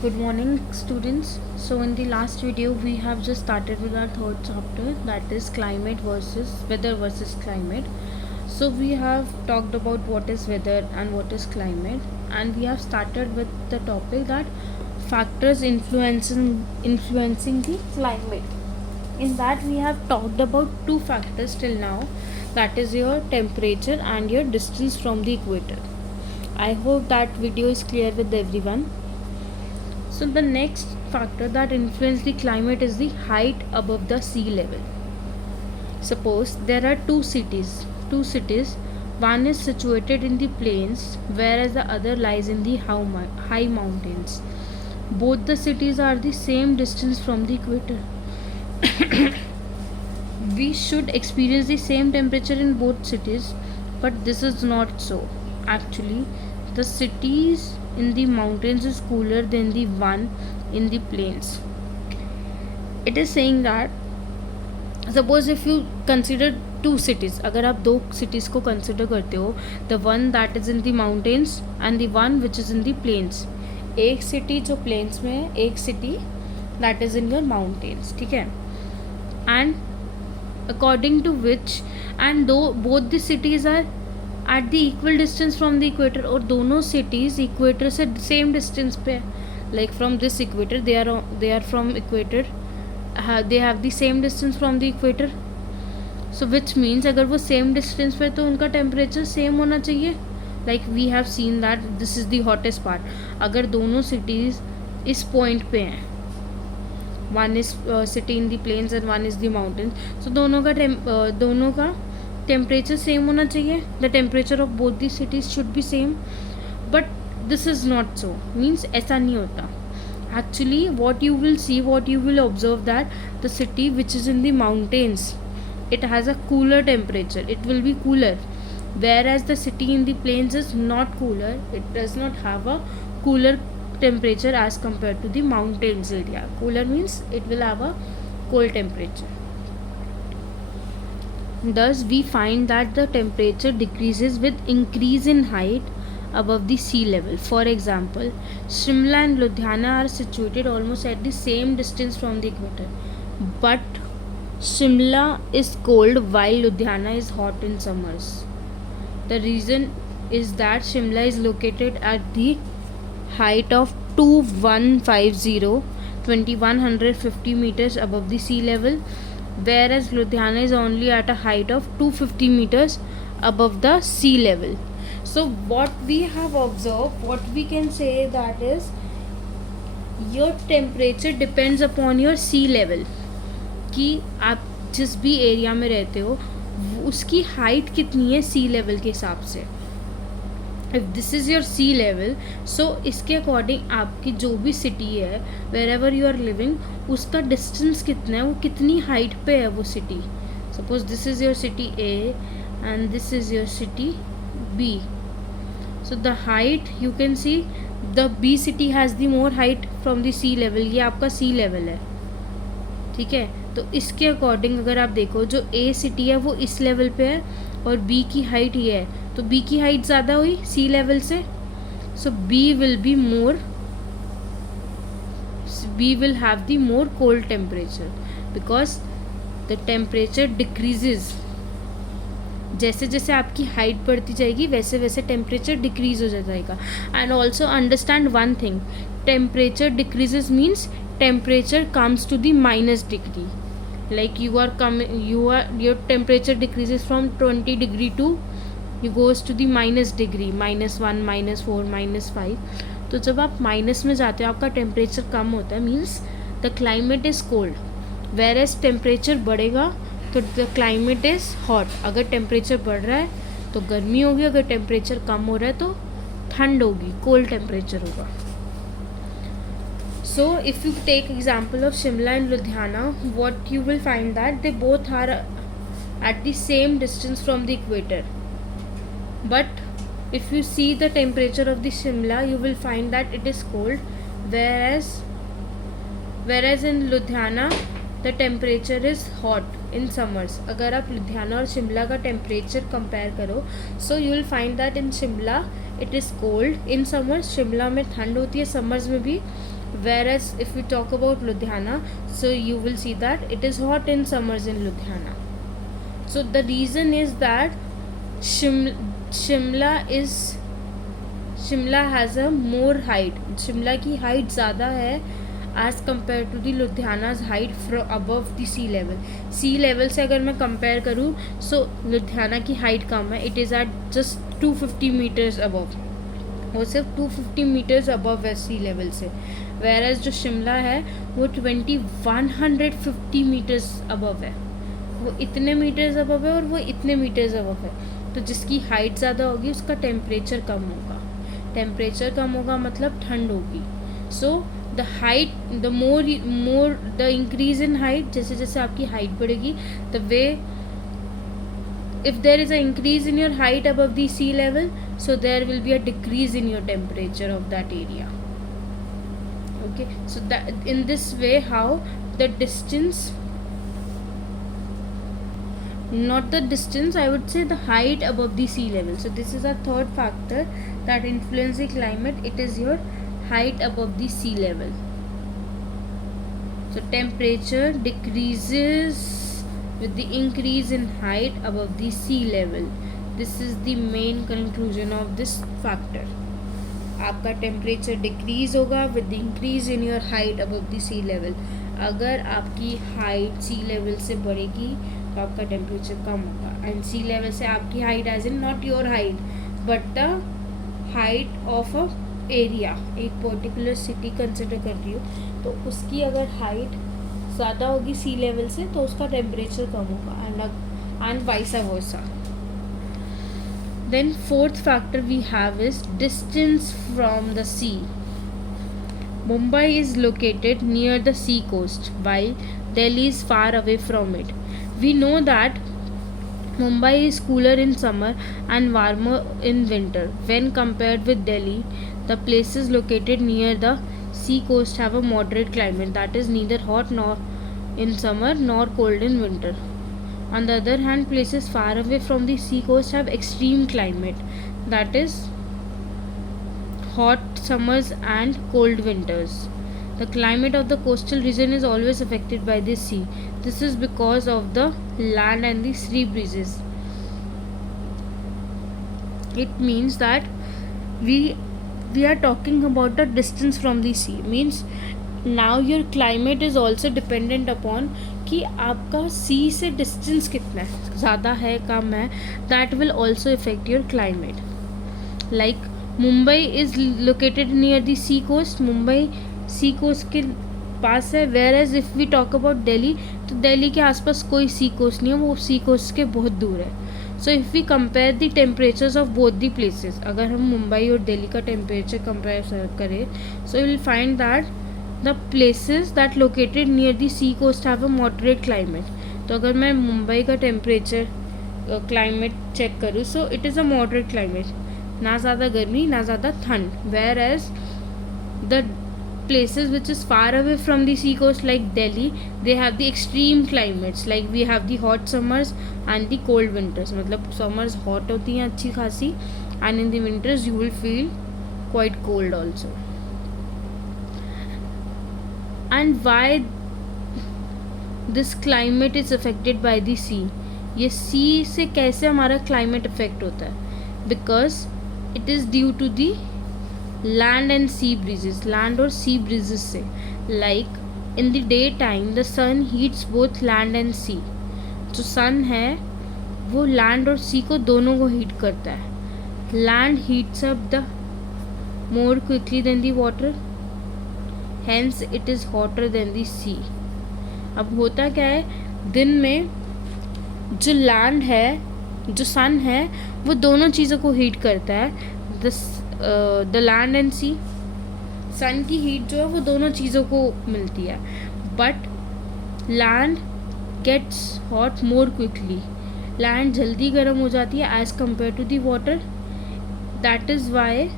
Good morning, students. So, in the last video, we have just started with our third chapter, that is climate versus weather versus climate. So, we have talked about what is weather and what is climate, and we have started with the topic that factors influencing the climate. In that, we have talked about two factors till now, that is your temperature and your distance from the equator. I hope that video is clear with everyone. So the next factor that influences the climate is the height above the sea level. Suppose there are two cities, one is situated in the plains whereas the other lies in the high mountains. Both the cities are the same distance from the equator. We should experience the same temperature in both cities, but this is not so. Actually, the cities in the mountains is cooler than the one in the plains. It is saying that suppose if you consider two cities, अगर आप दो cities को consider करते हो, the one that is in the mountains and the one which is in the plains. एक city जो plains में है, एक city that is in your mountains, ठीक है? And according to which, and though both the cities are at the equal distance from the equator, और दोनों cities equator से same distance पे है, like from this equator they are from equator, they have the same distance from the equator. So which means अगर वो same distance पे तो उनका temperature same होना चाहिए. Like we have seen that this is the hottest part. अगर दोनों cities इस point पे हैं, one is city in the plains and one is the mountains, so दोनों का temperature same होना चाहिए. The temperature of both the cities should be same, but this is not so. Means ऐसा नहीं होता. Actually, what you will observe that the city which is in the mountains, it has a cooler temperature. It will be cooler, whereas the city in the plains is not cooler. It does not have a cooler temperature as compared to the mountains area. Cooler means it will have a cold temperature. Thus, we find that the temperature decreases with increase in height above the sea level. For example, Shimla and Ludhiana are situated almost at the same distance from the equator, but Shimla is cold while Ludhiana is hot in summers. The reason is that Shimla is located at the height of 2150 meters above the sea level, whereas Ludhiana is only at a height of 250 meters above the sea level. So what we have observed, what we can say that is your temperature depends upon your sea level, कि आप जिस भी area में रहते हो उसकी height कितनी है सी लेवल के हिसाब से. If this is your sea level, so इसके अकॉर्डिंग आपकी जो भी सिटी है wherever you are living, उसका डिस्टेंस कितना है, वो कितनी हाइट पे है वो city. Suppose this is your city A and this is your city B. So the height you can see the B city has the more height from the sea level. ये आपका सी level है, ठीक है. तो इसके according अगर आप देखो जो ए सिटी है वो इस लेवल पे है और बी की हाइट ये है, तो बी की हाइट ज़्यादा हुई सी लेवल से. So B will have the more cold temperature because the temperature decreases. जैसे जैसे आपकी हाइट बढ़ती जाएगी वैसे वैसे टेम्परेचर डिक्रीज हो जाएगा. And also understand one thing, temperature decreases means temperature comes to the minus degree. Like your temperature decreases from 20 degree to you goes to the minus degree, -1, -4, -5. तो जब आप माइनस में जाते हो आपका टेम्परेचर कम होता है, means the climate is cold. Whereas temperature बढ़ेगा तो द क्लाइमेट इज़ हॉट. अगर टेम्परेचर बढ़ रहा है तो गर्मी होगी, अगर टेम्परेचर कम हो रहा है तो ठंड होगी, कोल्ड टेम्परेचर होगा. So if you take example of Shimla and Ludhiana, what you will find that they both are at the same distance from the equator. But if you see the temperature of the Shimla, you will find that it is cold, whereas in Ludhiana the temperature is hot in summers. अगर आप लुधियाना और शिमला का temperature compare करो, so you will find that in Shimla it is cold in summers. Shimla में ठंड होती है summers में भी, whereas if we talk about Ludhiana, so you will see that it is hot in summers in Ludhiana. So the reason is that Shimla has a more height. Shimla की height ज़्यादा है as compare to the Ludhiana's height from above the sea level से अगर मैं compare करूँ, सो लुधियाना की height कम है. It is at just 250 metres above. वो सिर्फ 250 मीटर्स अबव है सी लेवल से. वेरएज जो शिमला है वो 2150 मीटर्स अबव है. वो इतने मीटर्स अबव है और वो इतने मीटर्स अबव है. तो जिसकी हाइट ज़्यादा होगी उसका टेम्परेचर कम होगा. टेम्परेचर कम होगा मतलब ठंड होगी. So the height, the more the increase in height, जैसे जैसे आपकी हाइट बढ़ेगी the way, if there is an increase in your height above the sea level, so there will be a decrease in your temperature of that area. Okay, so that in this way, how the distance, not the distance, I would say the height above the sea level. So this is a third factor that influences the climate. It is your height above the sea level. So temperature decreases with the increase in height above the sea level. This is the main conclusion of this factor. आपका temperature decrease होगा with the increase in your height above the sea level. अगर आपकी height सी level से बढ़ेगी तो आपका temperature कम होगा. And C level से आपकी height as in not your height but the height of a area. एक पर्टिकुलर सिटी कंसिडर कर रही हो तो उसकी अगर हाइट ज़्यादा होगी सी लेवल से तो उसका टेम्परेचर कम होगा. And vice versa. Then fourth factor we have is distance from the sea. Mumbai is located near the sea coast while Delhi is far away from it. We know that Mumbai is cooler in summer and warmer in winter when compared with Delhi. The places located near the sea coast have a moderate climate that is neither hot nor in summer nor cold in winter. On the other hand, places far away from the sea coast have extreme climate, that is hot summers and cold winters. The climate of the coastal region is always affected by the sea. This is because of the land and the sea breezes. It means that we are talking about the distance from the sea. Means now your climate is also dependent upon कि आपका सी से distance कितना है, ज़्यादा है कम है. That will also effect your climate. Like Mumbai is located near the sea coast. Mumbai sea coast के पास है. Whereas if we talk about Delhi, तो दिल्ली के आसपास कोई सी कोस्ट नहीं है, वो सी कोस्ट के बहुत दूर है. So if we compare the temperatures of both the places, अगर हम मुंबई और दिल्ली का टेम्परेचर कंपेयर करें, so you will find that the places that located near the sea coast have a moderate climate. तो अगर मैं मुंबई का टेम्परेचर क्लाइमेट चेक करूँ, so it is a moderate climate. ना ज़्यादा गर्मी ना ज़्यादा ठंड. Whereas the places which is far away from the sea coast like Delhi, they have the extreme climates. Like we have the hot summers and the cold winters. मतलब summers hot होती हैं अच्छी खासी, and in the winters you will feel quite cold also. And why this climate is affected by the sea? ये sea से कैसे हमारा climate affect होता है? Because it is due to the land and sea breezes. Land और sea breezes से. Like in the daytime the sun heats both land and sea. जो sun है वो land और sea को दोनों को heat करता है. Land heats up the more quickly than the water. Hence it is hotter than the sea. अब होता क्या है, दिन में जो लैंड है, जो सन है, वो दोनों चीज़ों को हीट करता है. The land and sea, sun की हीट जो है वो दोनों चीज़ों को मिलती है. But land gets hot more quickly. Land जल्दी गर्म हो जाती है as compare to the water. That is why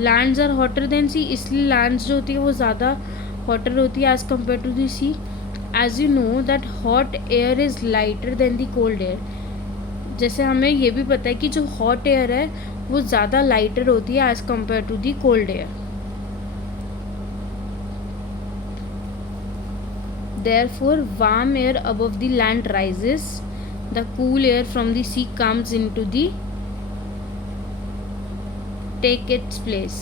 lands are hotter than sea. इसलिए लैंड्स जो होती है वो ज़्यादा हॉटर होती है as compare to the sea. As you know that hot air is lighter than the cold air. जैसे हमें ये भी पता है कि जो हॉट एयर है वो ज़्यादा लाइटर होती है as compare to the cold air. Therefore, warm air above the land rises. The cool air from the sea comes into the take its place.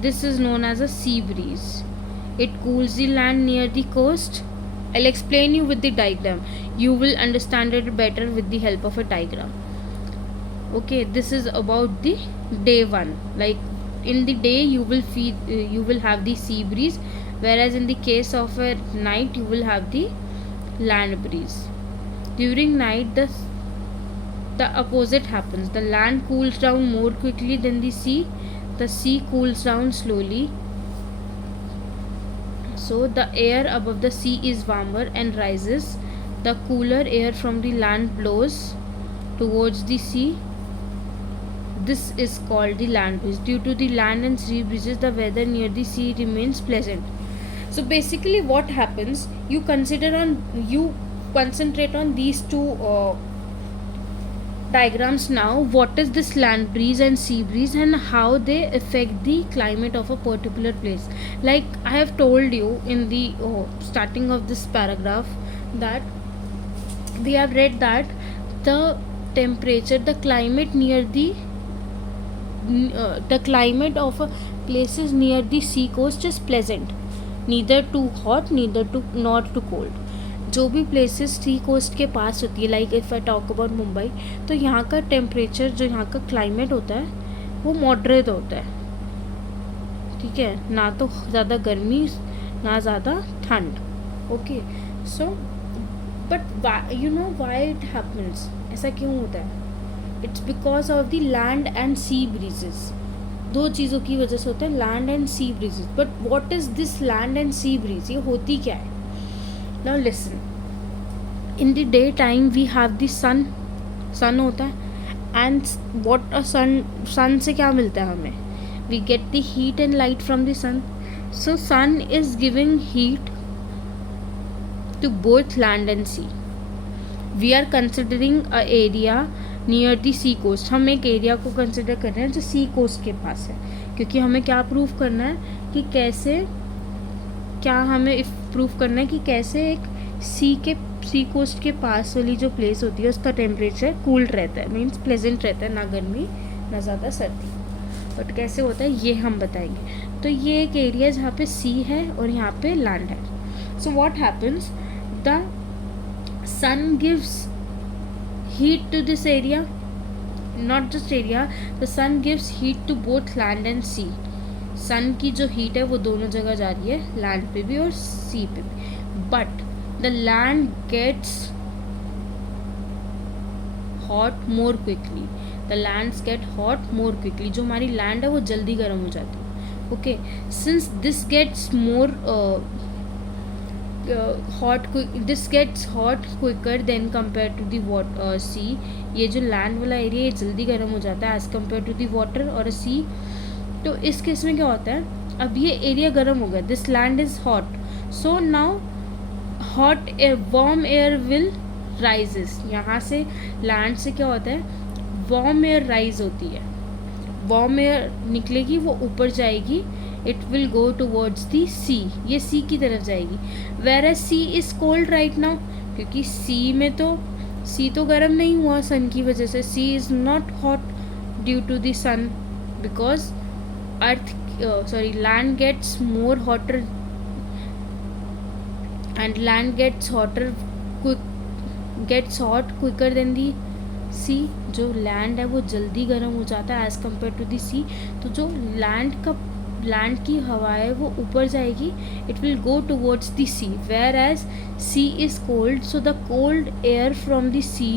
This is known as a sea breeze. It cools the land near the coast. I'll explain you with the diagram. You will understand it better with the help of a diagram. Okay, this is about the day one. Like in the day you will have the sea breeze, whereas in the case of a night you will have the land breeze. During night the opposite happens. The land cools down more quickly than the sea. The sea cools down slowly. So the air above the sea is warmer and rises. The cooler air from the land blows towards the sea. This is called the land breeze. Due to the land and sea breezes, the weather near the sea remains pleasant. So basically what happens, you concentrate on these two diagrams now. What is this land breeze and sea breeze and how they affect the climate of a particular place? Like I have told you in the starting of this paragraph that we have read that the temperature, the climate near the climate of a places near the sea coast is pleasant, neither too hot nor too cold. जो भी places सी coast के पास होती है, like if I talk about Mumbai, तो यहाँ का temperature, जो यहाँ का क्लाइमेट होता है वो मॉडरेट होता है. ठीक है, ना तो ज़्यादा गर्मी ना ज़्यादा ठंड. Okay, so but you know why it happens, ऐसा क्यों होता है? It's because of the land and sea breezes. दो चीज़ों की वजह से होता है, land and sea breezes. But what is this land and sea breeze? ये होती क्या है? Now listen, in the daytime we have the sun होता है, and what a sun से क्या मिलता है हमें? We get the heat and light from the sun. So sun is giving heat to both land and sea. We are considering a area near the sea coast. हम एक area को consider कर रहे हैं जो सी कोस्ट के पास है, क्योंकि हमें क्या प्रूव करना है कि कैसे, क्या हमें प्रूफ करना है कि कैसे एक सी कोस्ट के पास वाली जो प्लेस होती है उसका टेम्परेचर कूल रहता है, मीन्स प्लेजेंट रहता है, ना गर्मी ना ज़्यादा सर्दी. बट कैसे होता है ये हम बताएंगे. तो ये एक एरिया जहाँ पे सी है और यहाँ पे लैंड है. So what happens, the sun gives heat to this area, not just area, the sun gives heat to both land and sea. Sun की जो हीट है वो दोनों जगह जा रही है, लैंड पे भी और सी पे भी. But the land gets hot more quickly. The lands get hot more quickly. जो हमारी लैंड है वो जल्दी गर्म हो जाती है. Okay, since this gets more this gets hot quicker than compare to the sea. ये जो लैंड वाला एरिया ये जल्दी गर्म हो जाता है as compared to the water और सी. तो इस केस में क्या होता है, अब ये एरिया गर्म हो गया, this land is hot, so now hot air, warm air will rises. यहाँ से लैंड से क्या होता है, वार्म एयर राइज होती है, वार्म एयर निकलेगी, वो ऊपर जाएगी, it will go towards the sea. ये सी की तरफ जाएगी. Where as sea is cold right now, क्योंकि सी तो गर्म नहीं हुआ सन की वजह से. Sea is not hot due to the sun, because land gets more hotter and land gets hot quicker than the sea. जो लैंड है वो जल्दी गर्म हो जाता है as compared to the sea. तो जो लैंड की हवा है वो ऊपर जाएगी, it will go towards the sea. Where as sea is cold, so the cold air from the sea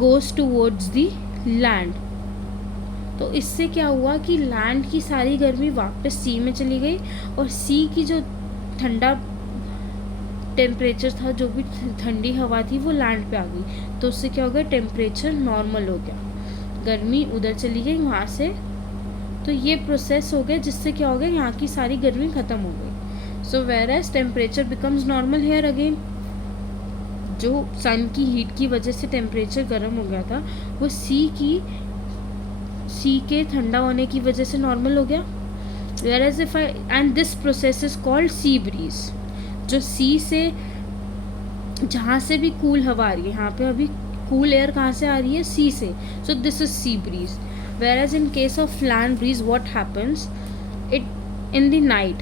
goes towards the land. तो इससे क्या हुआ कि लैंड की सारी गर्मी वापस सी में चली गई और सी की जो ठंडा टेम्परेचर था, जो भी ठंडी हवा थी, वो लैंड पे आ गई. तो उससे क्या हो गया, टेम्परेचर नॉर्मल हो गया, गर्मी उधर चली गई वहाँ से. तो ये प्रोसेस हो गया जिससे क्या हो गया, यहाँ की सारी गर्मी ख़त्म हो गई. So whereas temperature becomes normal here again. जो सन की हीट की वजह से टेम्परेचर गर्म हो गया था, वो सी के ठंडा होने की वजह से नॉर्मल हो गया. Whereas if I, and this process is called sea breeze. जो सी से जहाँ से भी कूल हवा आ रही है, यहाँ पे अभी कूल एयर कहाँ से आ रही है, सी से. So this is sea breeze. Whereas in case of land breeze what happens, it in the night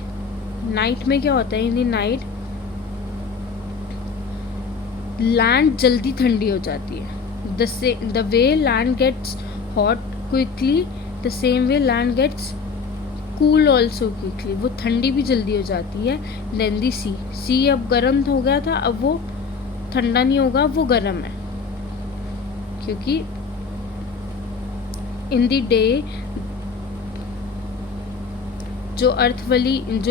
में क्या होता है, in the night लैंड जल्दी ठंडी हो जाती है. the way land gets hot quickly, the same way land gets cool also quickly. वो ठंडी भी जल्दी हो जाती है. then the sea अब गर्म हो गया था, अब वो ठंडा नहीं होगा, अब वो गर्म है, क्योंकि इन द डे जो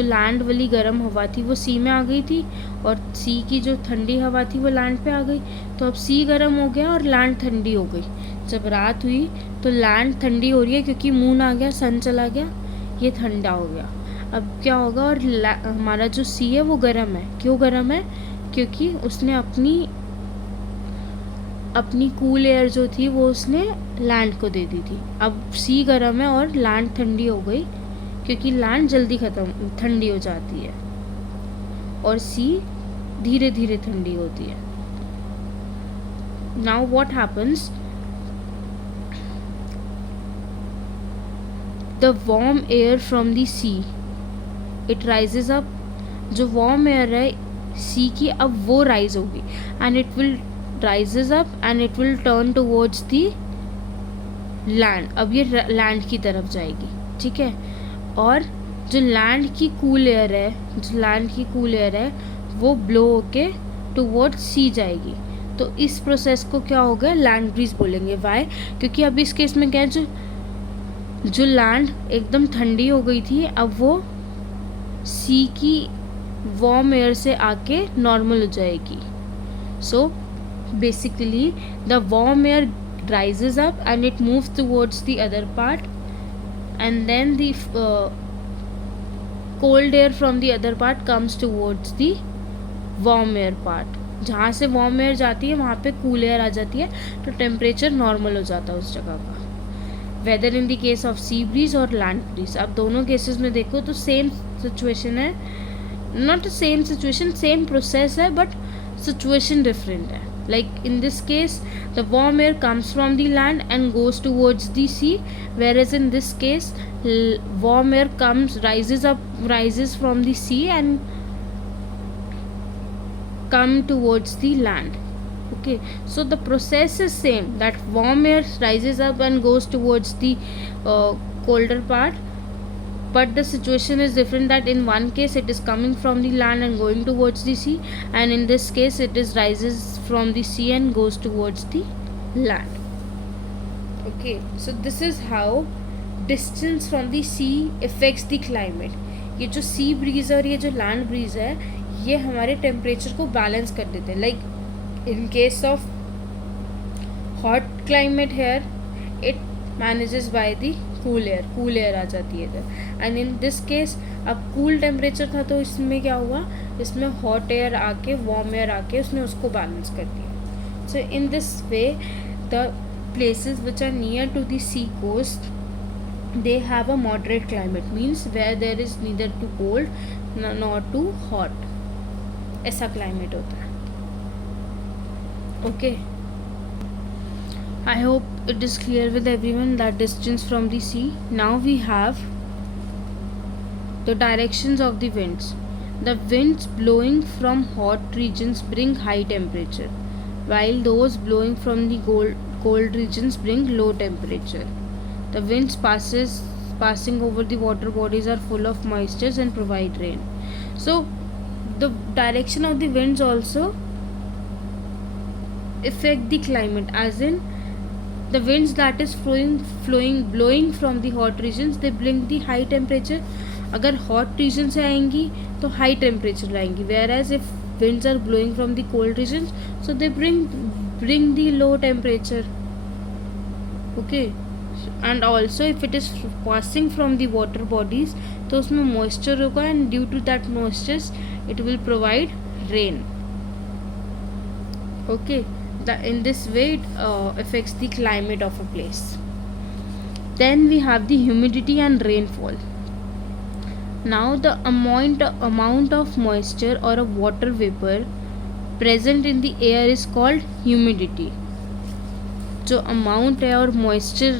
लैंड वाली गर्म हवा थी वो सी में आ गई थी, और सी की जो ठंडी हवा थी वो लैंड पे आ गई. तो अब सी गर्म हो गया और लैंड ठंडी हो गई. जब रात हुई तो लैंड ठंडी हो रही है, क्योंकि मून आ गया, सन चला गया, ये ठंडा हो गया. अब क्या होगा, और हमारा जो सी है वो गर्म है. क्यों गर्म है, क्योंकि उसने अपनी कूल एयर जो थी वो उसने लैंड को दे दी थी. अब सी गर्म है और लैंड ठंडी हो गई, क्योंकि लैंड जल्दी ठंडी हो जाती है और सी धीरे धीरे ठंडी होती है. Now what happens, the warm air from the see it rises up. जो वार्म एयर है सी की, अब वो राइज होगी, and it will rises up and it will turn towards the land. अब ये लैंड की तरफ जाएगी, ठीक है. और जो लैंड की कूल एयर है वो ब्लो होके टुवर्ड्स सी जाएगी. तो इस प्रोसेस को क्या हो गया, लैंड ब्रीज बोलेंगे. वाई, क्योंकि अब इस केस में क्या है, जो लैंड एकदम ठंडी हो गई थी, अब वो सी की वार्म एयर से आके नॉर्मल हो जाएगी. So basically the warm air rises up and it moves towards the other part, and then the cold air from the other part comes towards the warm air part. जहाँ से warm air जाती है वहाँ पे cool air आ जाती है, तो टेम्परेचर नॉर्मल हो जाता है उस जगह का. Weather in the case of sea breeze और लैंड ब्रीज, आप दोनों केसेस में देखो तो सेम सिचुएशन है. Not same situation, same process है, बट सिचुएशन डिफरेंट है. Like in this case the warm air comes from the land and goes towards the sea, whereas in this case warm air rises from the sea and come towards the land. Okay, so the process is same, that warm air rises up and goes towards the colder part, but the situation is different, that in one case it is coming from the land and going towards the sea, and in this case it is rises from the sea and goes towards the land. Okay, so this is how distance from the sea affects the climate. ये जो sea breeze और ये जो land breeze है, ये हमारे temperature को balance कर देते हैं. Like in case of hot climate here, it manages by the cool air आ जाती है इधर. एंड इन दिस केस अब कूल टेम्परेचर था, तो इसमें क्या हुआ, इसमें हॉट एयर आके वार्म एयर आके उसने उसको बैलेंस कर दिया. So in this way the places which are near to the sea coast they have a moderate climate, means where there is neither too cold not too hot, ऐसा climate होता है. Okay, I hope it is clear with everyone that distance from the sea. Now we have the directions of the winds. The winds blowing from hot regions bring high temperature, while those blowing from the cold regions bring low temperature. The winds passing over the water bodies are full of moisture and provide rain. So the direction of the winds also affect the climate, as in the winds that is blowing from the hot regions, they bring the high temperature. अगर hot region से आएंगी तो high temperature लाएंगी, whereas if winds are blowing from the cold regions, so they bring the low temperature. Okay, and also if it is passing from the water bodies, तो उसमें moisture होगा, and due to that moisture it will provide rain. Okay, in this way it affects the climate of a place. Then we have the humidity and rainfall. Now the amount of moisture or a water vapor present in the air is called humidity. जो amount है और moisture,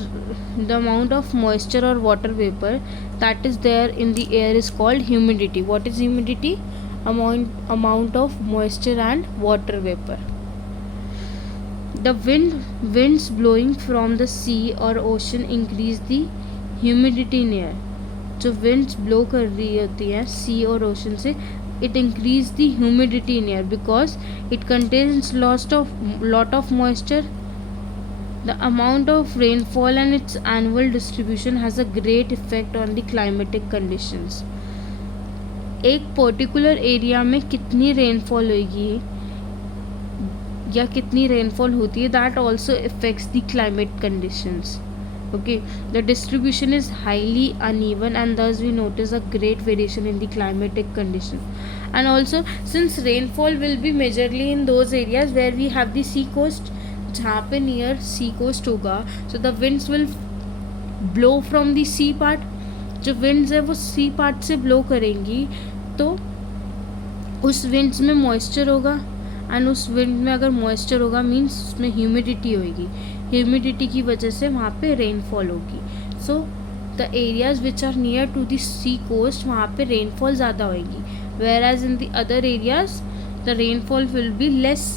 the amount of moisture or water vapor that is there in the air is called humidity. What is humidity? Amount of moisture and water vapor. The winds blowing from the sea or ocean increase the humidity in air. जो winds blow कर रही होती है sea और ocean से, it increase the humidity in air because it contains lot of moisture. The amount of rainfall and its annual distribution has a great effect on the climatic conditions. एक particular area में कितनी rainfall होगी या कितनी rainfall होती है, that also effects the climate conditions. Okay, the distribution is highly uneven and thus we notice a great variation in the climatic condition. And also, since rainfall will be majorly in those areas where we have the sea coast, जहाँ पे near सी coast होगा, so the winds will blow from the sea part. जो winds है वो C part से blow करेंगी, तो उस winds में मॉइस्चर होगा, एंड उस विंड में अगर मॉइस्चर होगा मीन्स उसमें ह्यूमिडिटी होगी. ह्यूमिडिटी की वजह से वहाँ पे रेनफॉल होगी. So the areas which are near to the sea coast, वहाँ पे रेनफॉल ज़्यादा होगी, whereas in the other areas the rainfall will be less.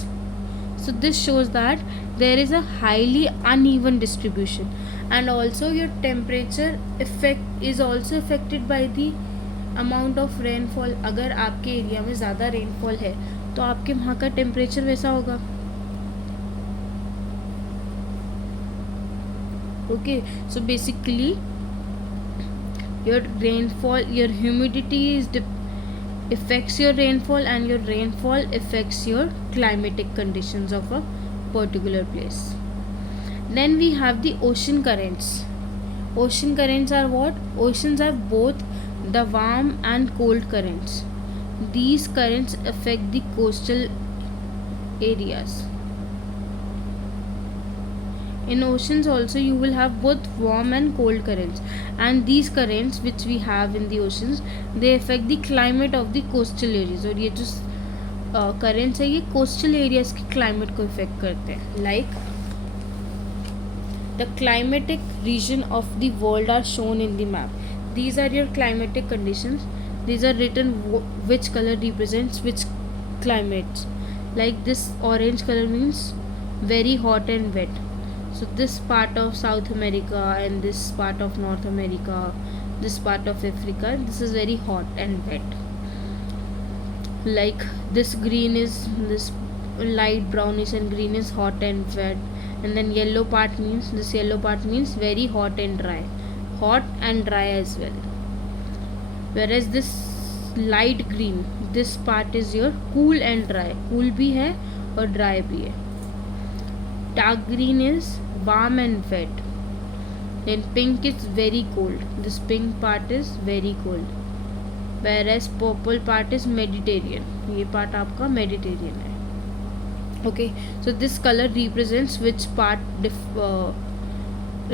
So this shows that there is a highly uneven distribution. And also your temperature effect is also affected by the amount of rainfall. अगर आपके area में ज़्यादा rainfall है तो आपके वहाँ का temperature वैसा होगा. Okay, so basically your rainfall, your humidity affects your rainfall, and your rainfall affects your climatic conditions of a particular place. Then we have the ocean currents. Ocean currents are what? Oceans are both the warm and cold currents. These currents affect the coastal areas. In oceans also you will have both warm and cold currents, and these currents which we have in the oceans, they affect the climate of the coastal areas. और ये जो currents है ये coastal areas के climate को affect करते हैं. Like the climatic region of the world are shown in the map. These are your climatic conditions. These are written which color represents which climates. Like this orange color means very hot and wet. So this part of South America and this part of North America, this part of Africa, this is very hot and wet. Like this green is, this light brownish and green is hot and wet, and then yellow part means, this yellow part means very hot and dry. Hot and dry as well. Whereas this light green, this part is your cool and dry. Cool भी है और dry भी है. Dark green is warm and wet. Then pink is very cold. This pink part is very cold. Whereas purple part is Mediterranean. ये part आपका Mediterranean है. Okay, so this color represents which part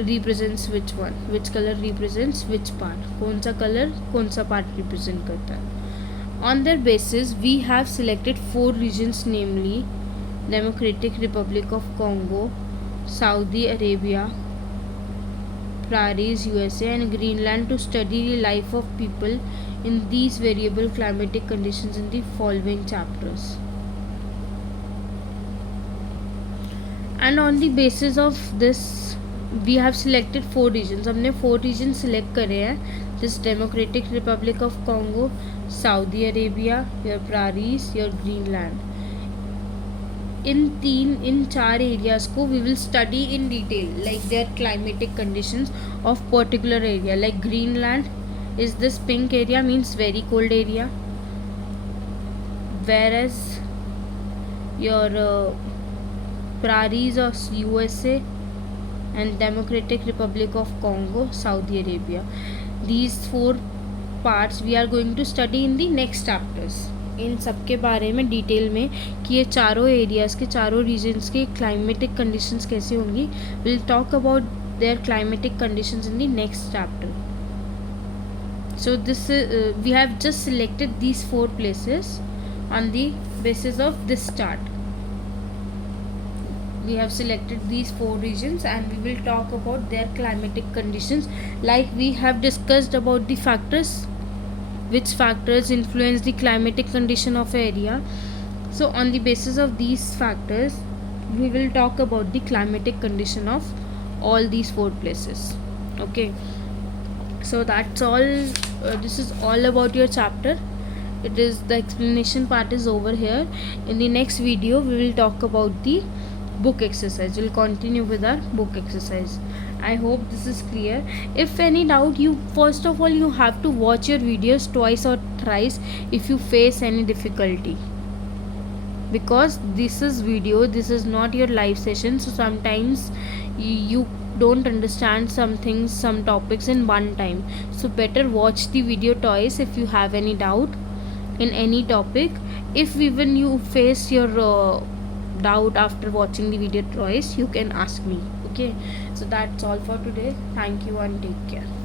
represents which one. Which color represents which part. कौन सा color कौन सा part represent करता है. On their basis, we have selected 4 regions, namely Democratic Republic of Congo, Saudi Arabia, Paris, USA, and Greenland to study the life of people in these variable climatic conditions in the following chapters. And on the basis of this, we have selected 4 regions. हमने 4 regions select करे हैं. This Democratic Republic of Congo, Saudi Arabia, your Paris, your Greenland. इन 4 areas को we will study in detail, like their climatic conditions of particular area. Like Greenland is this pink area, means very cold area. Where as your Paris of USA and Democratic Republic of Congo, Saudi Arabia. These 4 parts we are going to study in the next chapters. इन सब के बारे में detail में कि ये चारों areas के चारों रीजन्स के क्लाइमेटिक कंडीशंस कैसे होंगी. Will talk about their climatic conditions in the next chapter. So this we have just selected these 4 places on the basis of this chart. We have selected these 4 regions and we will talk about their climatic conditions, like we have discussed about the factors, which factors influence the climatic condition of area. So on the basis of these factors we will talk about the climatic condition of all these 4 places. Okay, so that's all. This is all about your chapter. It is the explanation part is over here. In the next video we will talk about the book exercise. We'll continue with our book exercise. I hope this is clear. If any doubt, you first of all you have to watch your videos twice or thrice if you face any difficulty, because this is video, this is not your live session. So sometimes you don't understand some things, some topics in one time. So better watch the video twice if you have any doubt in any topic. If even you face your doubt after watching the video twice, you can ask me. Okay, so that's all for today. Thank you and take care.